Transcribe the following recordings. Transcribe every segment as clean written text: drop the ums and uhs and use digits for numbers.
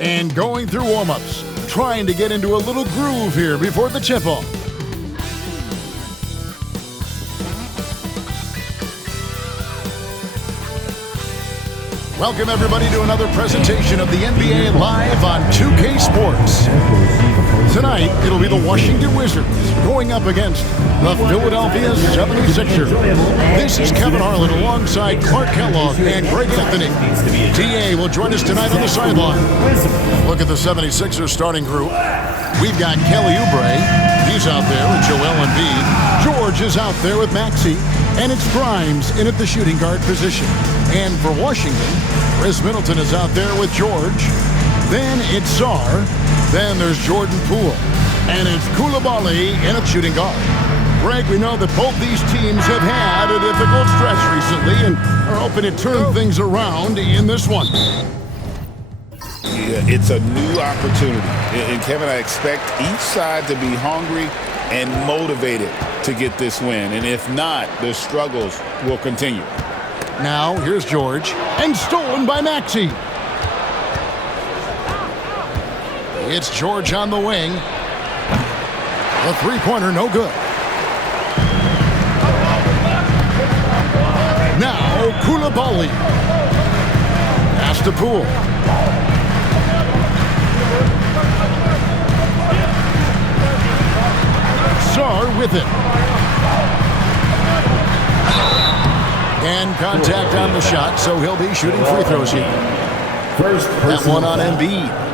And going through warm-ups, trying to get into a little groove here before the tip-off. Welcome everybody to another presentation of the NBA live on 2K Sports. Tonight, it'll be the Washington Wizards going up against the Philadelphia 76ers. This is Kevin Harlan alongside Clark Kellogg and Greg Anthony. DA will join us tonight on the sideline. Look at the 76ers starting group. We've got Kelly Oubre. He's out there with Joel Embiid. George is out there with Maxey. And it's Grimes in at the shooting guard position. And for Washington, Chris Middleton is out there with George. Then it's Sarr. Then there's Jordan Poole. And it's Koulibaly in at shooting guard. Greg, we know that both these teams have had a difficult stretch recently and are hoping to turn things around in this one. Yeah, it's a new opportunity. And Kevin, I expect each side to be hungry and motivated to get this win. And if not, the struggles will continue. Now, here's George. And stolen by Maxey. It's George on the wing. The three-pointer, no good. Now, Koulibaly. Pass to Poole. Sarr with it. And contact on the shot, so he'll be shooting free throws here. That one on Embiid.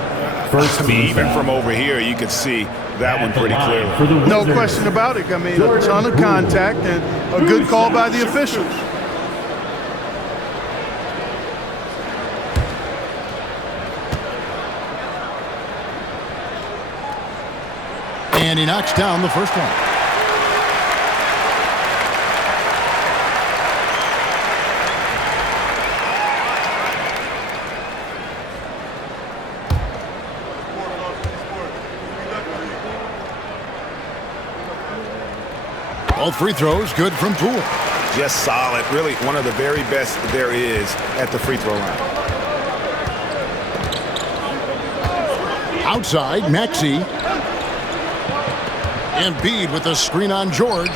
Even from over here, you could see that one pretty clearly. No question about it. I mean, a ton of contact and a good call by the officials. And he knocks down the first one. Both free throws good from Poole. Just solid. Really one of the very best there is at the free throw line. Outside, Maxey. Embiid with the screen on George.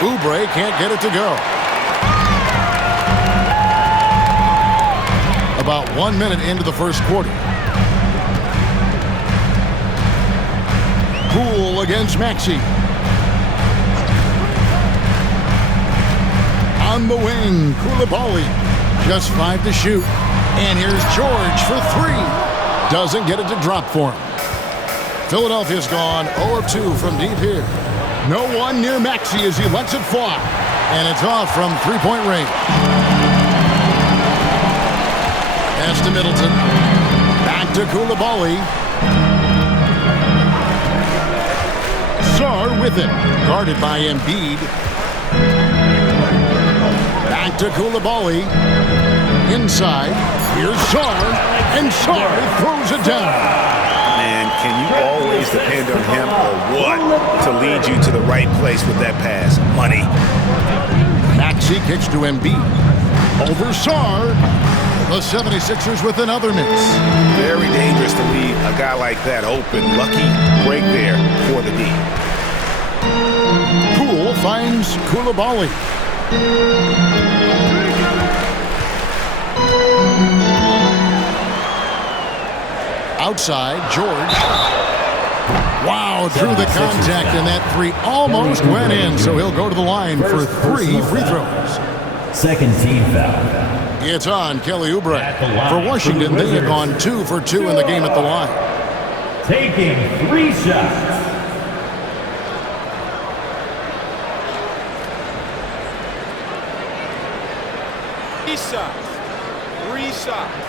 Oubre can't get it to go. About 1 minute into the first quarter. Poole against Maxey. On the wing, Koulibaly. Just 5 to shoot. And here's George for 3. Doesn't get it to drop for him. Philadelphia's gone 0 of 2 from deep here. No one near Maxey as he lets it fly. And it's off from three-point range. Pass to Middleton. Back to Koulibaly. Sarr with it. Guarded by Embiid. Back to Koulibaly. Inside. Here's Sarr. And Sarr throws it down. Can you always depend on him or what to lead you to the right place with that pass? Money. Maxey kicks to Embiid. Over Sarr. The 76ers with another miss. Very dangerous to leave a guy like that open. Lucky break there for the D. Poole finds Koulibaly. Outside, George. Wow, through the contact, and that three almost went in, so he'll go to the line for 3 free throws. Second team foul. It's on Kelly Oubre. For Washington, they have gone 2 for 2 in the game at the line. Taking 3 shots. Three shots.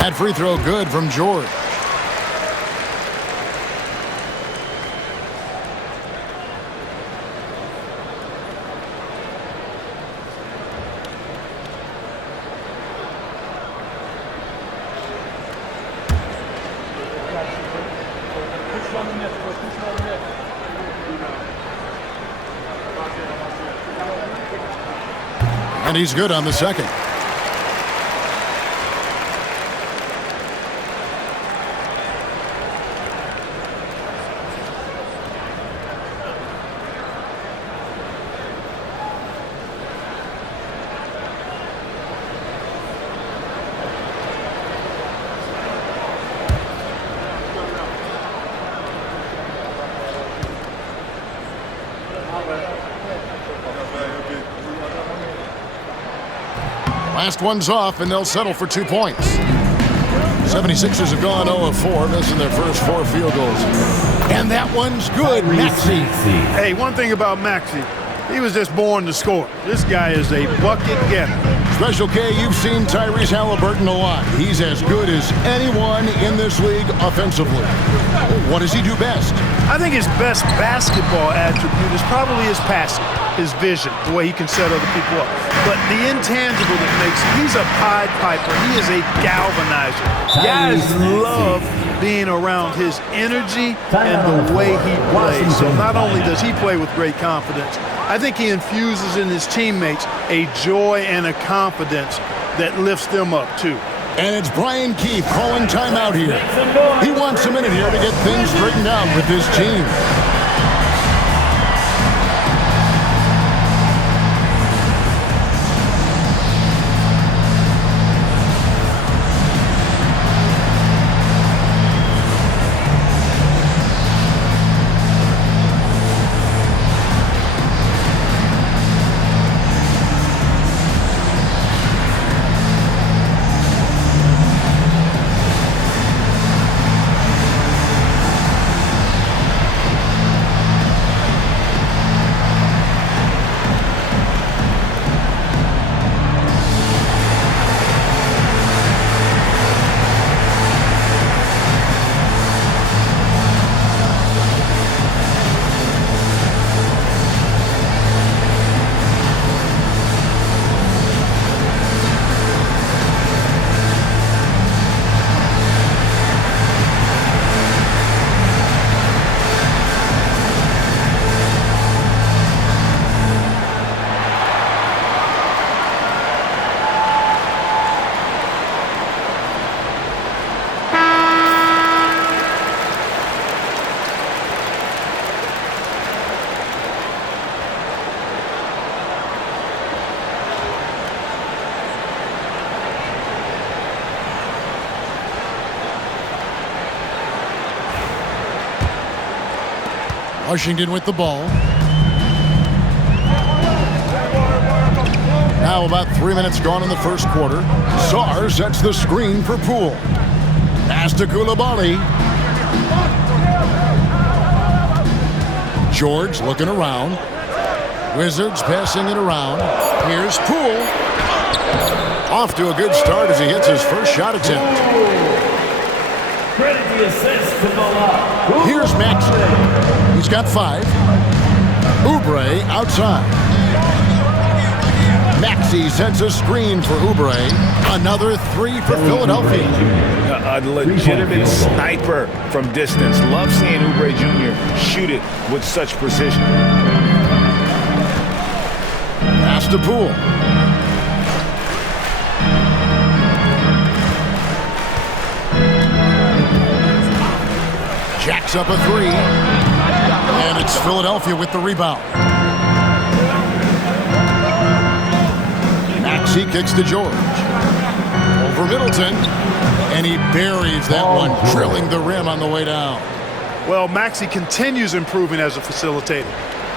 That free throw good from George. And he's good on the second. Last one's off, and they'll settle for 2 points. 76ers have gone 0 of 4, missing their first 4 field goals. And that one's good. Maxey. Hey, one thing about Maxey, he was just born to score. This guy is a bucket getter. Special K, you've seen Tyrese Halliburton a lot. He's as good as anyone in this league offensively. What does he do best? I think his best basketball attribute is probably his passing, his vision, the way he can set other people up. But the intangible that makes him, he's a Pied Piper. He is a galvanizer. Guys love being around his energy and the way he plays. So not only does he play with great confidence, I think he infuses in his teammates a joy and a confidence that lifts them up too. And it's Brian Keefe calling timeout here. He wants a minute here to get things straightened out with his team. Washington with the ball. Now about 3 minutes gone in the first quarter. Sarr sets the screen for Poole. Pass to Koulibaly. George looking around. Wizards passing it around. Here's Poole. Off to a good start as he hits his first shot attempt. Credit the assist to Malak. Here's Maxey. He's got 5. Oubre outside. Maxey sets a screen for Oubre. Another 3 for Philadelphia. A legitimate sniper from distance. Love seeing Oubre Jr. shoot it with such precision. Pass to Poole. Jacks up a 3. And it's Philadelphia with the rebound. Maxey kicks to George. Over Middleton. And he buries that one, drilling the rim on the way down. Well, Maxey continues improving as a facilitator,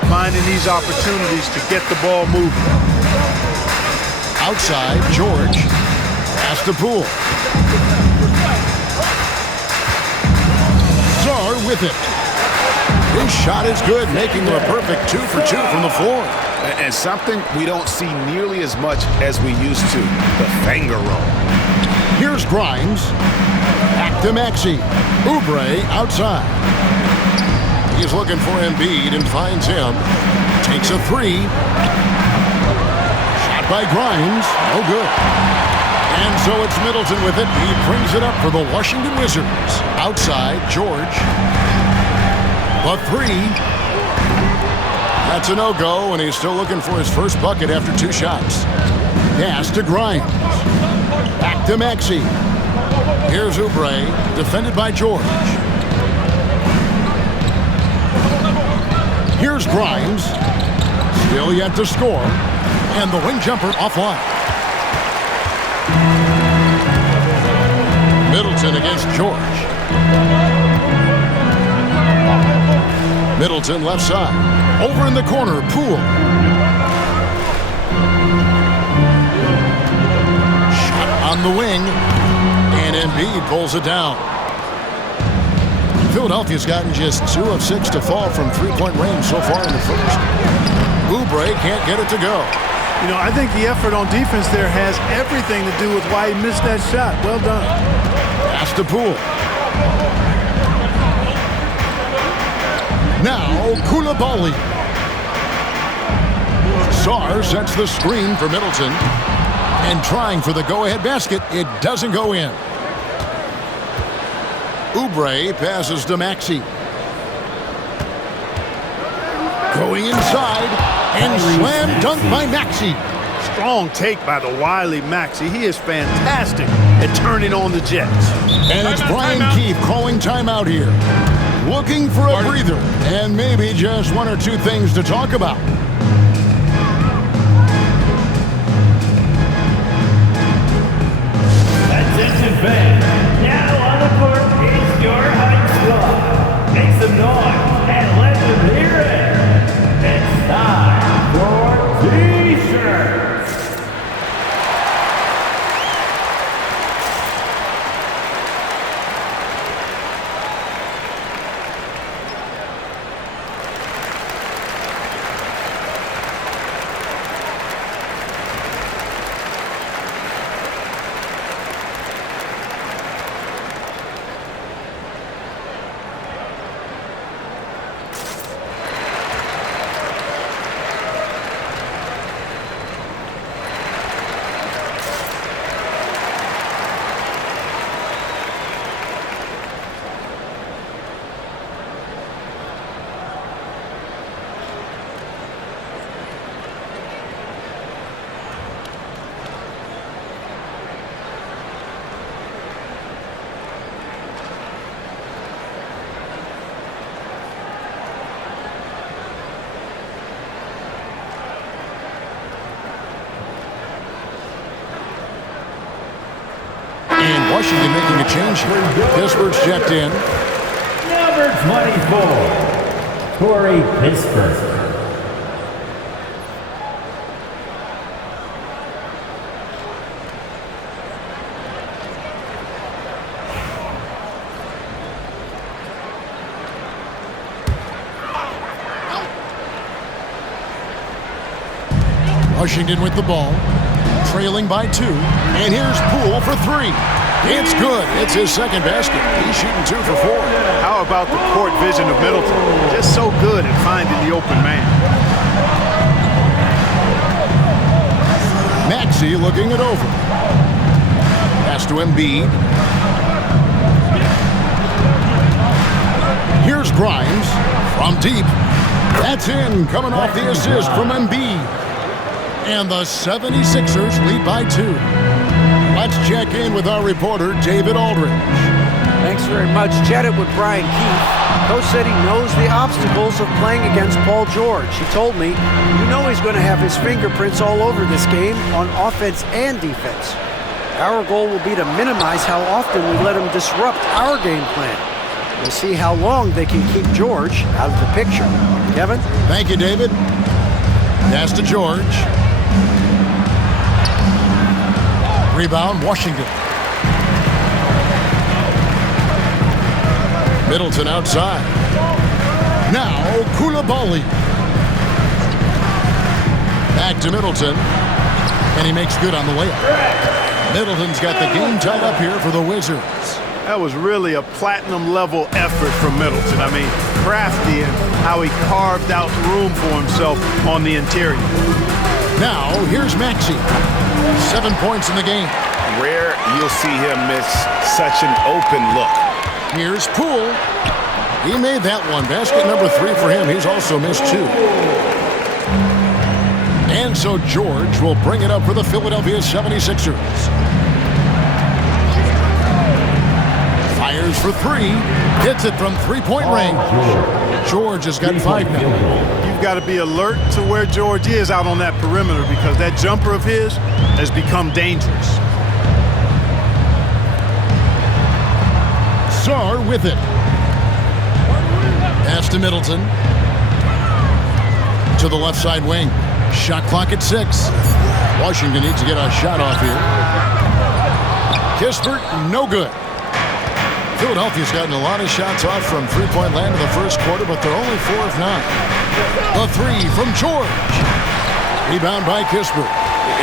finding these opportunities to get the ball moving. Outside, George. Pass to Poole. Sarr with it. His shot is good, making him a perfect 2 for 2 from the floor. And something we don't see nearly as much as we used to, the finger roll. Here's Grimes. Back to Maxey. Oubre outside. He's looking for Embiid and finds him. Takes a 3. Shot by Grimes. No good. And so it's Middleton with it. He brings it up for the Washington Wizards. Outside, George. A 3. That's a no-go, and he's still looking for his first bucket after 2 shots. Pass to Grimes. Back to Maxey. Here's Oubre, defended by George. Here's Grimes. Still yet to score. And the wing jumper offline. Middleton against George. Middleton left side. Over in the corner, Poole. Shot on the wing. And Embiid pulls it down. Philadelphia's gotten just 2 of 6 to fall from three-point range so far in the first. Oubre can't get it to go. You know, I think the effort on defense there has everything to do with why he missed that shot. Well done. Pass to Poole. Now, Koulibaly. Sarr sets the screen for Middleton. And trying for the go-ahead basket, it doesn't go in. Oubre passes to Maxey. Going inside, and slam dunk by Maxey. Strong take by the wily Maxey. He is fantastic at turning on the Jets. And it's Brian Keefe calling timeout here. Looking for a breather, and maybe just 1 or 2 things to talk about. Attention fans, now on the court is your hype squad. Make some noise and let them hear it. It's time for T-shirts. And Washington making a change here. Pittsburgh's checked in. Number 24, Corey Pittsburgh. Washington with the ball. Trailing by 2. And here's Poole for 3. It's good. It's his second basket. He's shooting 2 for 4. How about the court vision of Middleton? Just so good at finding the open man. Maxey looking it over. Pass to Embiid. Here's Grimes from deep. That's in, coming off the assist from Embiid. And the 76ers lead by 2. Let's check in with our reporter, David Aldridge. Thanks very much. Chatted with Brian Keefe. Coach said he knows the obstacles of playing against Paul George. He told me, you know he's going to have his fingerprints all over this game on offense and defense. Our goal will be to minimize how often we let him disrupt our game plan. We'll see how long they can keep George out of the picture. Kevin? Thank you, David. Pass to George. Rebound, Washington. Middleton outside. Now, Koulibaly. Back to Middleton. And he makes good on the layup. Middleton's got the game tied up here for the Wizards. That was really a platinum-level effort from Middleton. I mean, crafty in how he carved out room for himself on the interior. Now, here's Maxey. 7 points in the game. Rare you'll see him miss such an open look. Here's Poole. He made that one. Basket number 3 for him. He's also missed 2. And so George will bring it up for the Philadelphia 76ers. Fires for three. Hits it from three-point range. George has got 5 now. You've got to be alert to where George is out on that perimeter because that jumper of his has become dangerous. Sarr with it. Pass to Middleton. To the left side wing. Shot clock at 6. Washington needs to get a shot off here. Kispert, no good. Philadelphia's gotten a lot of shots off from three-point land in the first quarter, but they're only 4 of 9. The three from George. Rebound by Kispert.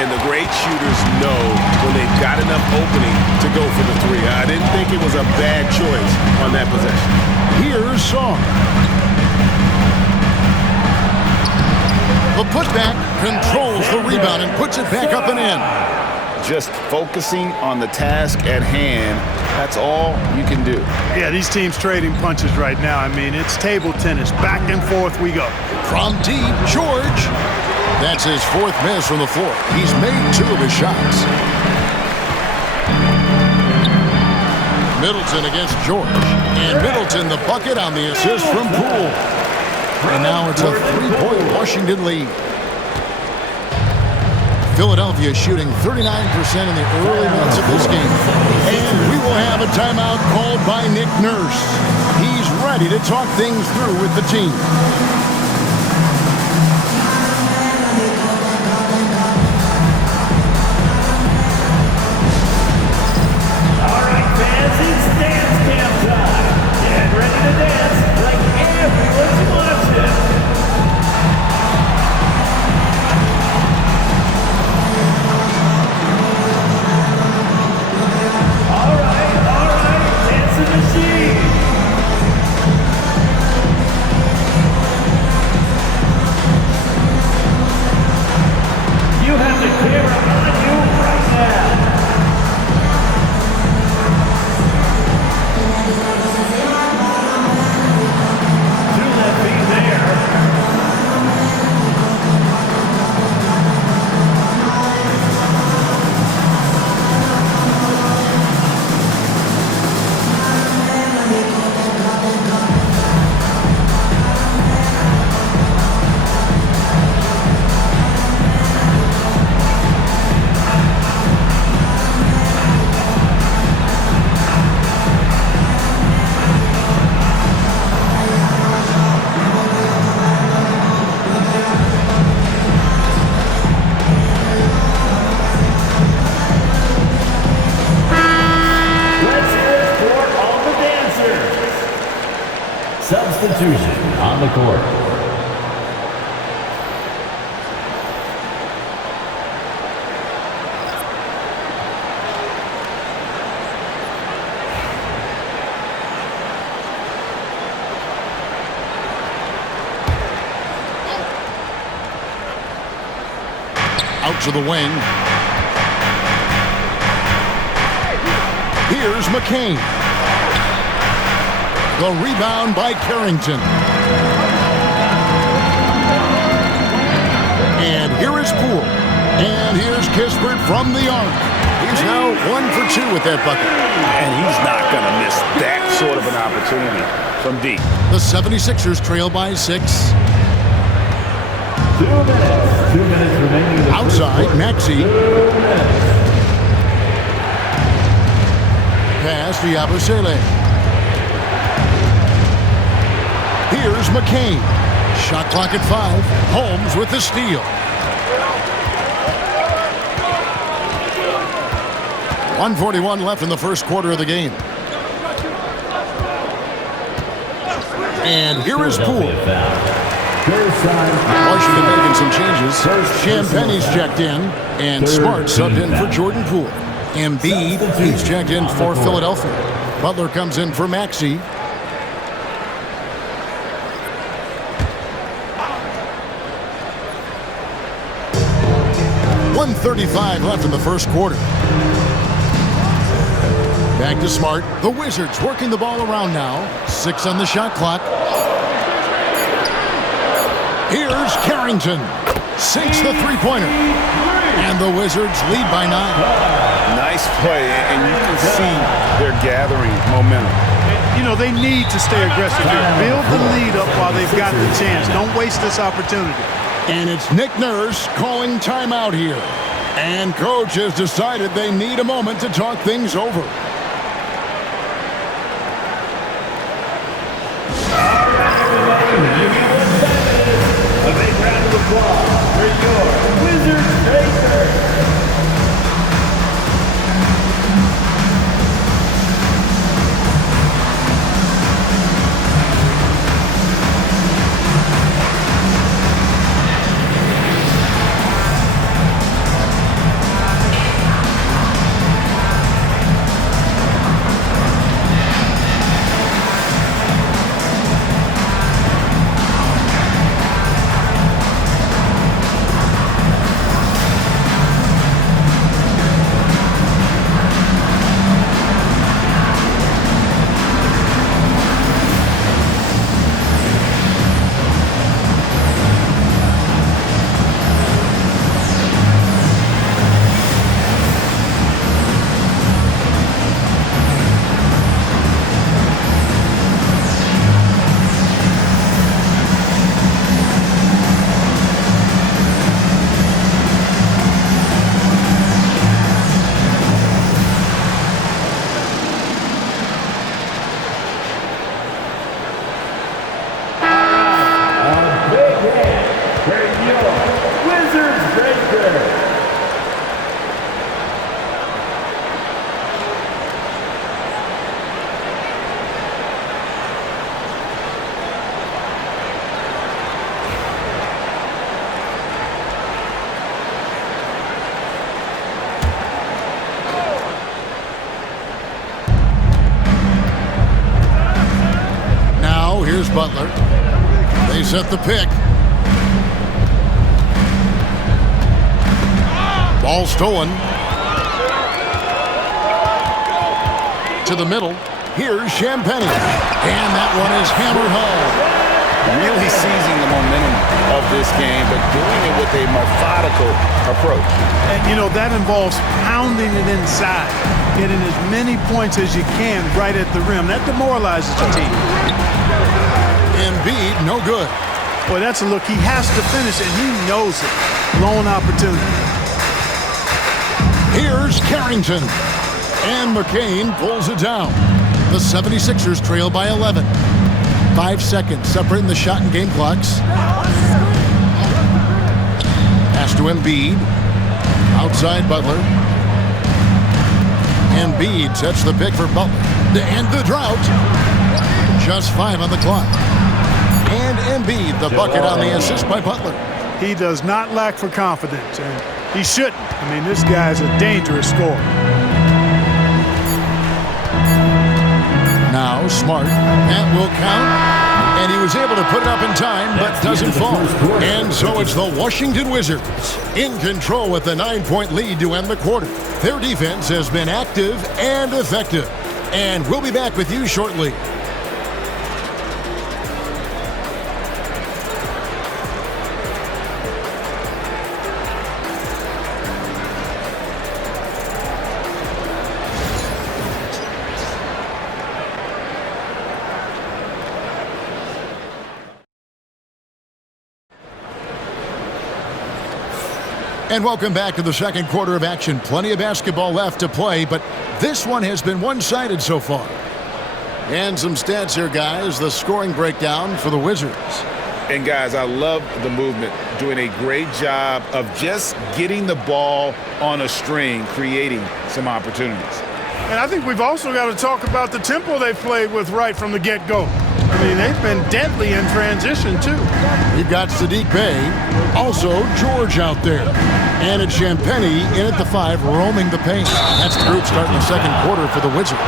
And the great shooters know when they've got enough opening to go for the three. I didn't think it was a bad choice on that possession. Here's Sarr. The putback controls the rebound and puts it back up and in. Just focusing on the task at hand, that's all you can do. Yeah, these teams trading punches right now. I mean, it's table tennis. Back and forth we go. From deep, George. That's his 4th miss from the floor. He's made 2 of his shots. Middleton against George. And Middleton the bucket on the assist from Poole. And now it's a 3-point Washington lead. Philadelphia shooting 39% in the early minutes of this game. And we will have a timeout called by Nick Nurse. He's ready to talk things through with the team. All right, fans, it's dance camp time. Get ready to dance like everyone's watching. All right, dancing machine. You have the camera on you right now. To that beat there. Substitution on the court. Out to the wing. Here's McCain. The rebound by Carrington. And here is Poole. And here's Kispert from the arc. He's now 1 for 2 with that bucket. And he's not going to miss that sort of an opportunity from deep. The 76ers trail by 6. 2 minutes. 2 minutes remaining. Outside, Maxey. Pass to Yabusele. Here's McCain. Shot clock at 5. Holmes with the steal. 1:41 left in the first quarter of the game. And here is Poole. Washington making some changes. Champagne's checked in, and Smart subbed in for Jordan Poole. Embiid, he's checked in for Philadelphia. Butler comes in for Maxey. .135 left in the first quarter. Back to Smart. The Wizards working the ball around now. 6 on the shot clock. Here's Carrington. sinks the three-pointer. And the Wizards lead by 9. Nice play, and you can see they're gathering momentum. You know, they need to stay aggressive here. Build the lead up while they've got the chance. Don't waste this opportunity. And it's Nick Nurse calling timeout here. And coach has decided they need a moment to talk things over. A big round of applause for your Wizards Breakers. Here's Butler. They set the pick. Ball stolen. To the middle. Here's Champagnie. And that one is hammered home. Really seizing the momentum of this game, but doing it with a methodical approach. And, you know, that involves pounding it inside, getting as many points as you can right at the rim. That demoralizes the team. Embiid, no good. Boy, that's a look. He has to finish, and he knows it. Lone opportunity. Here's Carrington. And McCain pulls it down. The 76ers trail by 11. 5 seconds separating the shot and game clocks. Pass to Embiid. Outside Butler. Embiid sets the pick for Butler to end the drought. Just 5 on the clock. And Embiid, the bucket on the assist by Butler. He does not lack for confidence, and he shouldn't. I mean, this guy's a dangerous scorer. Now Smart. That will count. And he was able to put it up in time, but doesn't fall. And so it's the Washington Wizards in control with the 9-point lead to end the quarter. Their defense has been active and effective. And we'll be back with you shortly. And welcome back to the second quarter of action. Plenty of basketball left to play, but this one has been one-sided so far. And some stats here, guys. The scoring breakdown for the Wizards. And, guys, I love the movement. Doing a great job of just getting the ball on a string, creating some opportunities. And I think we've also got to talk about the tempo they played with right from the get-go. I mean, they've been deadly in transition, too. You've got Sadiq Bey, also George out there. And it's Champagnie in at the 5, roaming the paint. That's the group starting the second quarter for the Wizards.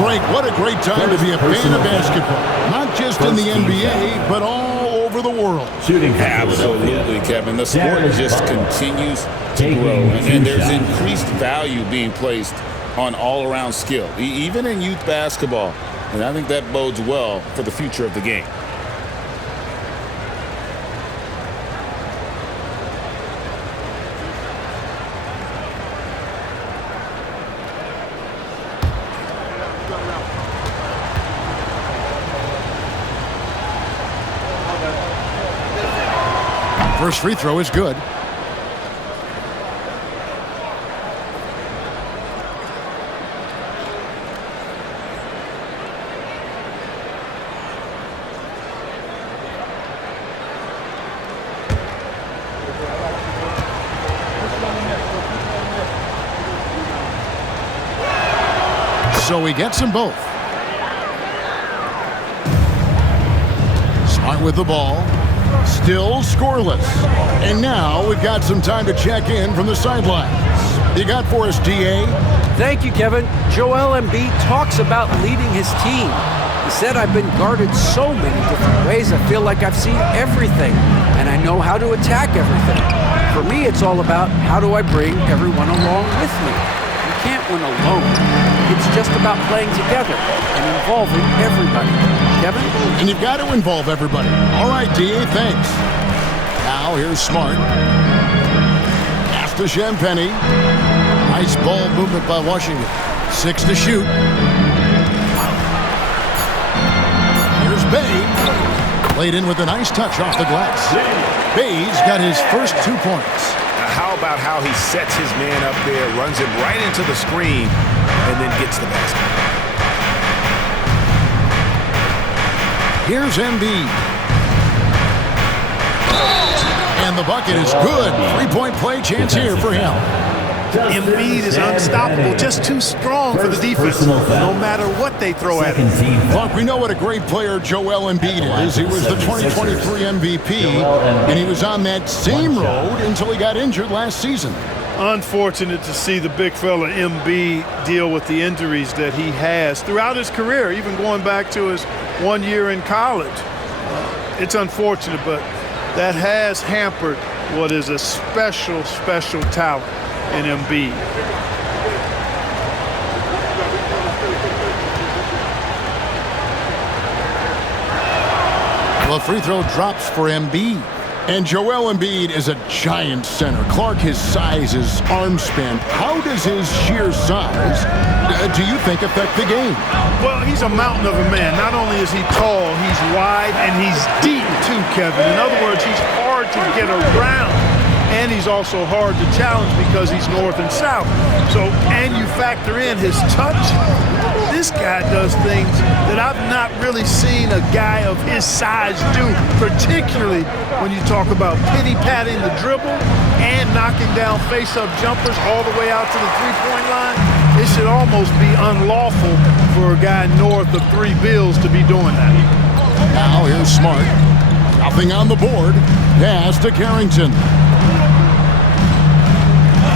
Frank, what a great time to be a fan of basketball. Not just in the NBA, but all over the world. Absolutely, Kevin. The sport just continues to grow. And there's increased value being placed on all-around skill, even in youth basketball. And I think that bodes well for the future of the game. First free throw is good. So he gets them both. Smart with the ball. Still scoreless. And now we've got some time to check in from the sidelines. You got for us, DA? Thank you, Kevin. Joel Embiid talks about leading his team. He said, I've been guarded so many different ways. I feel like I've seen everything, and I know how to attack everything. For me, it's all about how do I bring everyone along with me. You can't win alone. It's just about playing together and involving everybody. Kevin? And you've got to involve everybody. All right, DA, thanks. Now here's Smart. Pass to Champagny. Nice ball movement by Washington. 6 to shoot. Here's Bay. Played in with a nice touch off the glass. Bay's got his first 2 points. How about how he sets his man up there, runs him right into the screen, and then gets the basket. Here's Embiid. And the bucket is good. 3-point play chance here for him. Embiid is unstoppable, just too strong for the defense, no matter what they throw at him. Look, we know what a great player Joel Embiid is. He was the 2023 MVP, and he was on that same road until he got injured last season. Unfortunate to see the big fella Embiid deal with the injuries that he has throughout his career, even going back to his 1 year in college. It's unfortunate, but that has hampered what is a special, special talent in Embiid. Well, free throw drops for Embiid. And Joel Embiid is a giant center. Clark, his size, his arm span. How does his sheer size, do you think, affect the game? Well, he's a mountain of a man. Not only is he tall, he's wide, and he's deep too, Kevin. In other words, he's hard to get around. And he's also hard to challenge because he's north and south. So, and you factor in his touch. This guy does things that I've not really seen a guy of his size do, particularly when you talk about pity-patting the dribble and knocking down face-up jumpers all the way out to the three-point line. It should almost be unlawful for a guy north of 3 bills to be doing that. Now here's Smart. Nothing on the board. Pass to Carrington.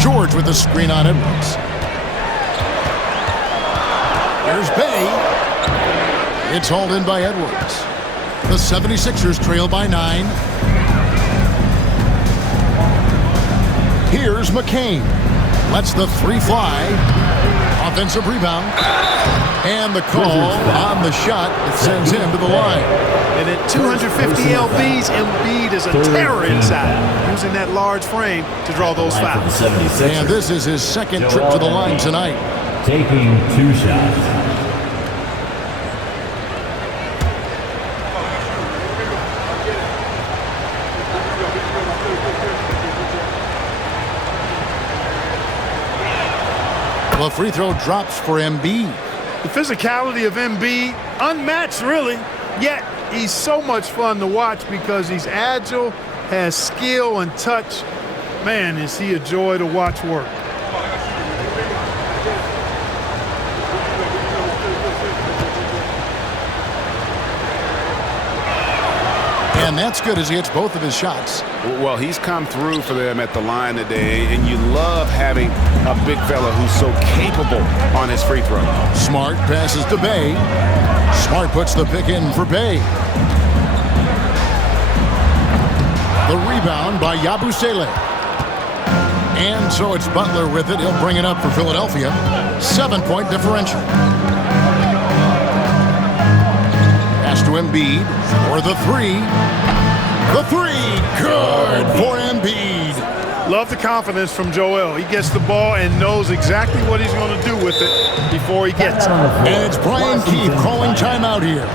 George with the screen on Edwards. Here's Bay. It's hauled in by Edwards. The 76ers trail by 9. Here's McCain. Lets the 3 fly. Offensive rebound. And the call on the shot that sends him to the line. And at 250 lbs, Embiid is a terror inside, using that large frame to draw those fouls. And this is his second trip to the line tonight. Taking 2 shots. The free throw drops for Embiid. The physicality of Embiid, unmatched really, yet he's so much fun to watch because he's agile, has skill and touch. Man, is he a joy to watch work. And that's good as he hits both of his shots. Well, he's come through for them at the line today, and you love having a big fella who's so capable on his free throw. Smart passes to Bay. Smart puts the pick in for Bay. The rebound by Yabusele. And so it's Butler with it. He'll bring it up for Philadelphia. 7-point differential. Pass to Embiid for the 3. The 3, good for Embiid. Love the confidence from Joel. He gets the ball and knows exactly what he's going to do with it before he gets it. And it's Brian Keith calling timeout here.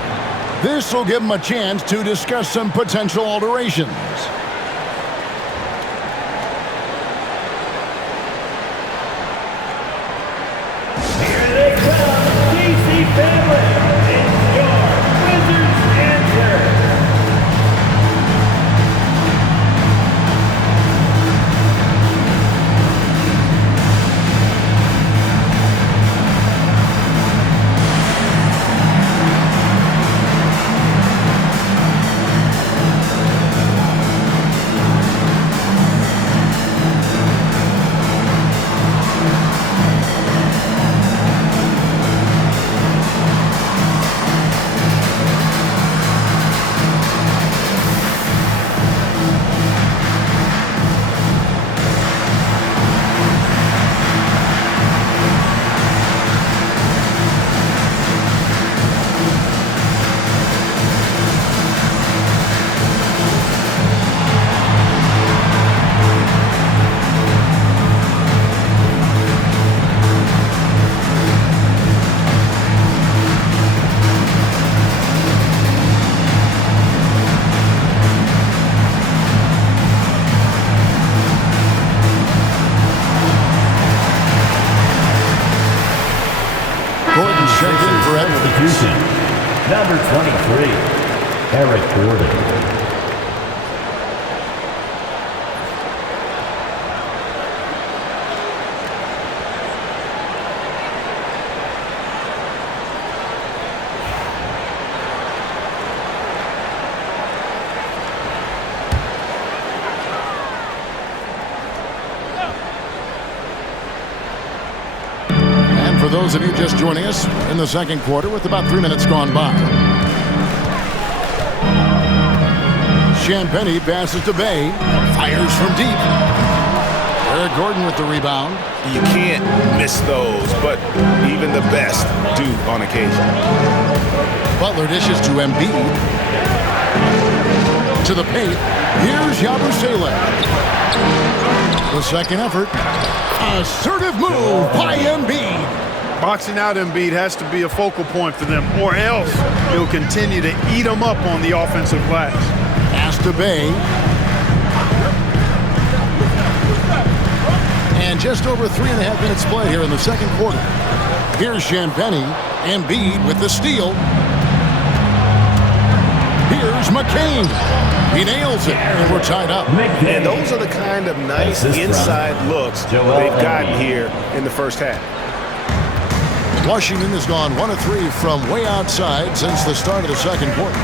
This will give him a chance to discuss some potential alterations. family, it's your Wizards answer. Substitution. Number 23, Eric Gordon. For those of you just joining us in the second quarter with about 3 minutes gone by. Champagny passes to Bay. Fires from deep. Eric Gordon with the rebound. You can't miss those, but even the best do on occasion. Butler dishes to Embiid. To the paint. Here's Yabusele. The second effort. Assertive move by Embiid. Boxing out Embiid has to be a focal point for them, or else he'll continue to eat them up on the offensive glass. Pass to Bay. And just over 3.5 minutes play here in the second quarter. Here's Champagny. Embiid with the steal. Here's McCain. He nails it, and we're tied up. And those are the kind of nice inside looks they've gotten here in the first half. Washington has gone 1 of 3 from way outside since the start of the second quarter.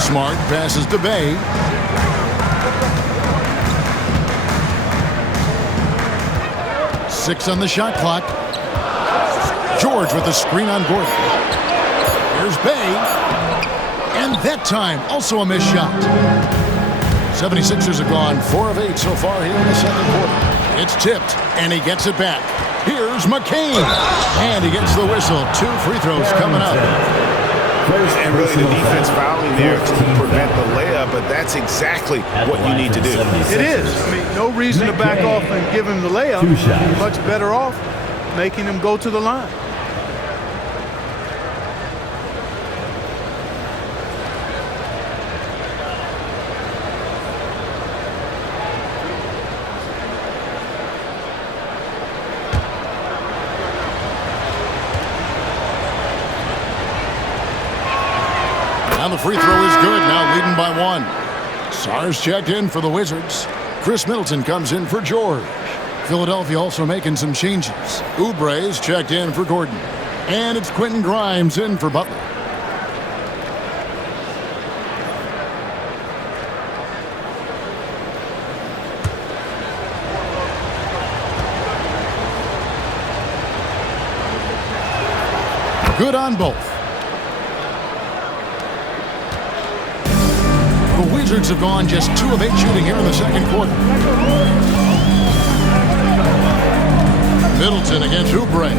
Smart passes to Bay. Six on the shot clock. George with the screen on Gordon. Here's Bay. And that time, also a missed shot. 76ers have gone 4 of 8 so far here in the second quarter. It's tipped, and he gets it back. Here's McCain. And he gets the whistle. 2 free throws coming up. And really the defense fouling there to prevent the layup, but that's exactly what you need to do. It is. I mean, no reason to back off and give him the layup. You're much better off making him go to the line. Now the free throw is good, now leading by 1. Sars checked in for the Wizards. Chris Middleton comes in for George. Philadelphia also making some changes. Oubre's checked in for Gordon. And it's Quentin Grimes in for Butler. Good on both. The Wizards have gone just 2 of 8 shooting here in the second quarter. Middleton against Oubre.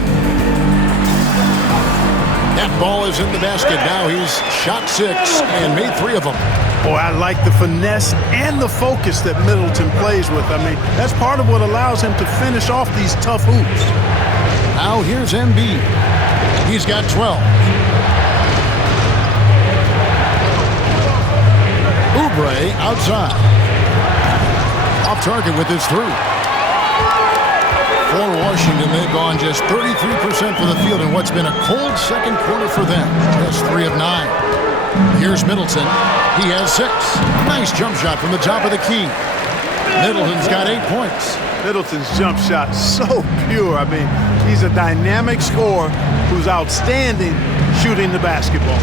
That ball is in the basket. Now he's shot 6 and made 3 of them. Boy, I like the finesse and the focus that Middleton plays with. I mean, that's part of what allows him to finish off these tough hoops. Now here's Embiid. He's got 12. Oubre outside. Off target with his 3. For Washington, they've gone just 33% for the field in what's been a cold second quarter for them. Just 3 of 9. Here's Middleton. He has 6. Nice jump shot from the top of the key. Middleton's got 8 points. Middleton's jump shot so pure. I mean, he's a dynamic scorer who's outstanding shooting the basketball.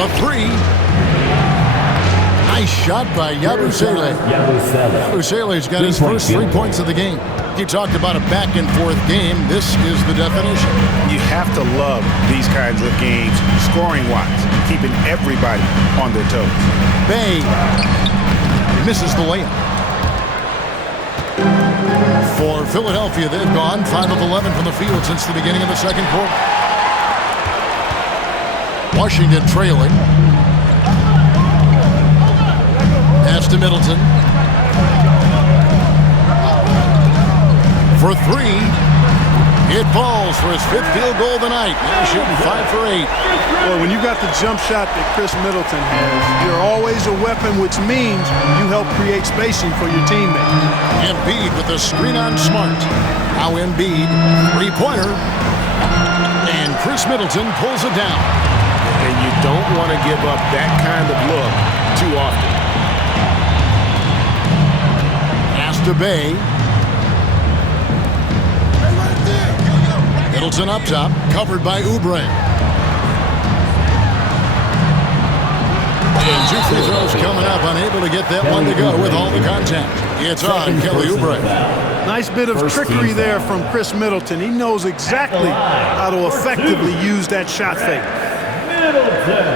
The 3. Nice shot by Yabusele. Yabusele's got his first 3 points of the game. You talked about a back-and-forth game. This is the definition. You have to love these kinds of games, scoring-wise, keeping everybody on their toes. Bay misses the layup. For Philadelphia, they've gone 5 of 11 from the field since the beginning of the second quarter. Washington trailing. Pass to Middleton. For 3. It falls for his 5th field goal of the night. Now shooting 5 for 8. Well, when you got the jump shot that Chris Middleton has, you're always a weapon, which means you help create spacing for your teammates. Embiid with the screen on Smart. Now Embiid, 3-pointer. And Chris Middleton pulls it down. And you don't want to give up that kind of look too often. Pass to Bay. Middleton up top, covered by Oubre. And 2 free throws coming up, unable to get that one to go with all the contact. It's on Kelly Oubre. Nice bit of trickery there from Chris Middleton. He knows exactly how to effectively use that shot fake. Middleton.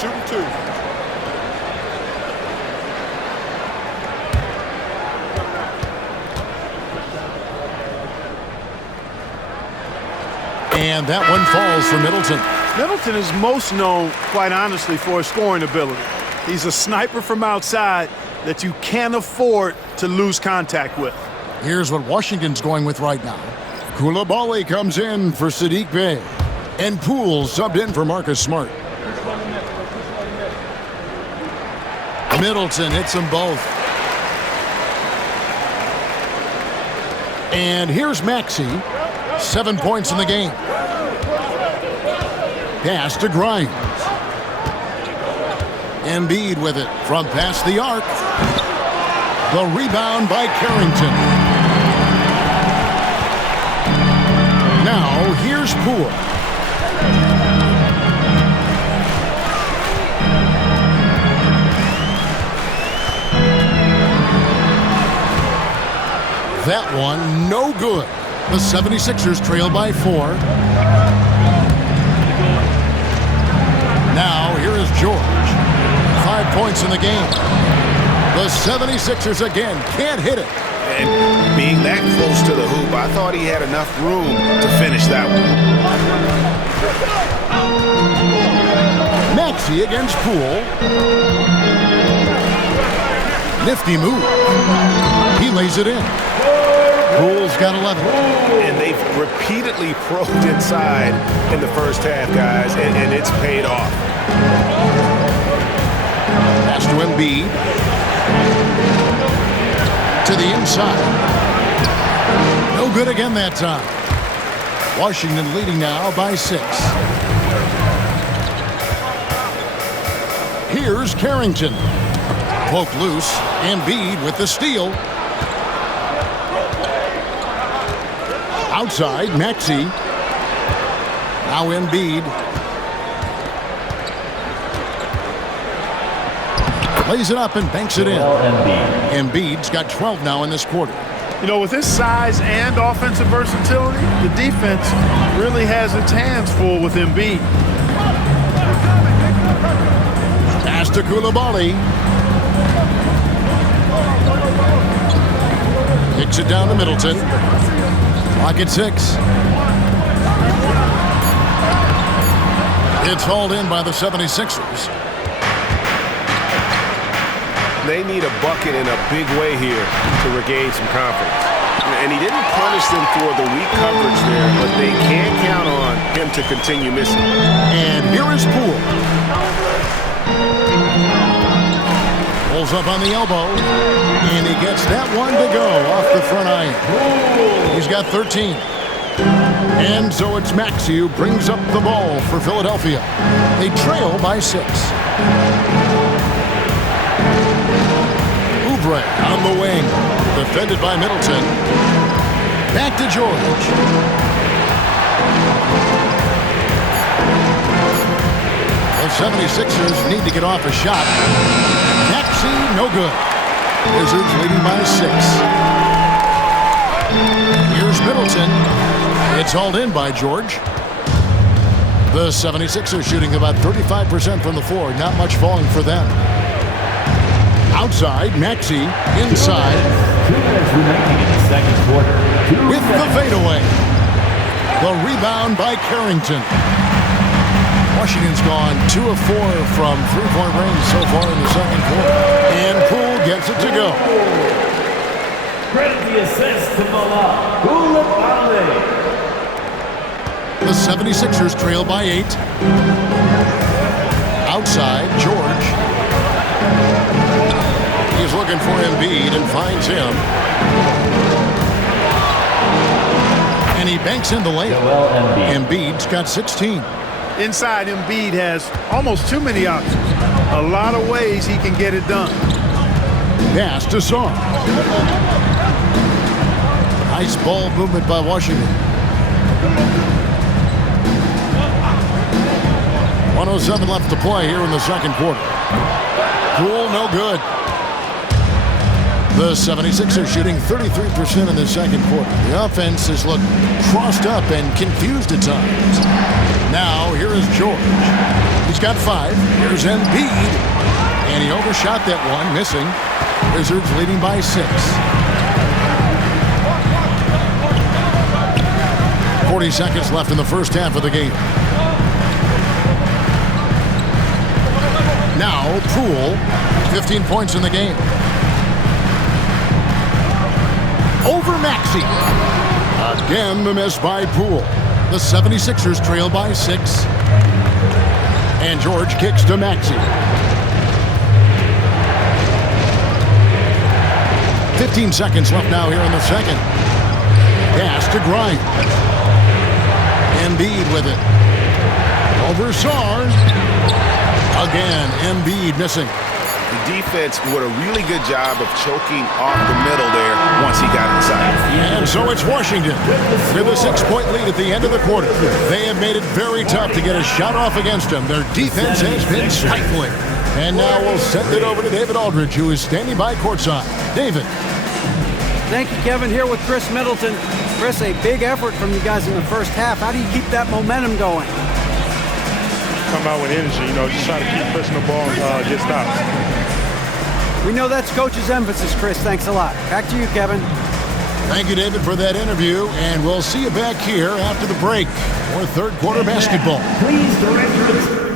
Shooting 2. And that one falls for Middleton. Middleton is most known, quite honestly, for his scoring ability. He's a sniper from outside that you can't afford to lose contact with. Here's what Washington's going with right now. Coulibaly comes in for Sadiq Bey. And Poole subbed in for Marcus Smart. Middleton hits them both. And here's Maxey. 7 points in the game. Pass to Grimes. Embiid with it from past the arc. The rebound by Carrington. Now here's Poole. That one no good. The 76ers trail by 4. Now, here is George. 5 points in the game. The 76ers again can't hit it. And being that close to the hoop, I thought he had enough room to finish that one. Maxey against Poole. Nifty move. He lays it in. Poole's got 11. And they've repeatedly probed inside in the first half, guys, and it's paid off. Pass to Embiid. To the inside. No good again that time. Washington leading now by 6. Here's Carrington. Poke loose. Embiid with the steal. Outside, Maxey. Now Embiid. Lays it up and banks it in. Embiid's got 12 now in this quarter. You know, with his size and offensive versatility, the defense really has its hands full with Embiid. Pass to Coulibaly. Kicks it down to Middleton. Clock at 6. It's hauled in by the 76ers. They need a bucket in a big way here to regain some confidence. And he didn't punish them for the weak coverage there, but they can't count on him to continue missing. And here is Poole. Pulls up on the elbow, and he gets that one to go off the front iron. He's got 13. And so it's Maxey who brings up the ball for Philadelphia. They trail by 6. Oubre on the wing, defended by Middleton. Back to George. The 76ers need to get off a shot. Maxey, no good. Wizards leading by 6. Here's Middleton. It's hauled in by George. The 76ers shooting about 35% from the floor. Not much falling for them. Outside, Maxey. Inside. 2 minutes remaining in the second quarter. With the fadeaway. The rebound by Carrington. Washington's gone 2 of 4 from three-point range so far in the second quarter. And Poole gets it to go. Credit the assist to Koulibaly. The 76ers trail by 8. Outside, George. He's looking for Embiid and finds him. And he banks in the layup. Embiid's got 16. Inside, Embiid has almost too many options. A lot of ways he can get it done. Pass to Sarr. Nice ball movement by Washington. 1:07 left to play here in the second quarter. Poole, no good. The 76ers shooting 33% in the second quarter. The offense has looked crossed up and confused at times. Now, here is George. He's got 5. Here's Embiid. And he overshot that one, missing. Wizards leading by 6. 40 seconds left in the first half of the game. Now, Poole, 15 points in the game. Over Maxey. Again, the miss by Poole. The 76ers trail by 6. And George kicks to Maxey. 15 seconds left now here in the second. Pass to Grimes. Embiid with it. Over Sarr. Again, Embiid missing. The defense did a really good job of choking off the middle there once he got inside. And so it's Washington with a 6-point lead at the end of the quarter. They have made it very tough to get a shot off against them. Their defense has been stifling. And now we'll send it over to David Aldridge, who is standing by courtside. David. Thank you, Kevin. Here with Chris Middleton. Chris, a big effort from you guys in the first half. How do you keep that momentum going? Come out with energy, just try to keep pushing the ball and get stops. We know that's Coach's emphasis, Chris. Thanks a lot. Back to you, Kevin. Thank you, David, for that interview, and we'll see you back here after the break for third quarter basketball. Please direct your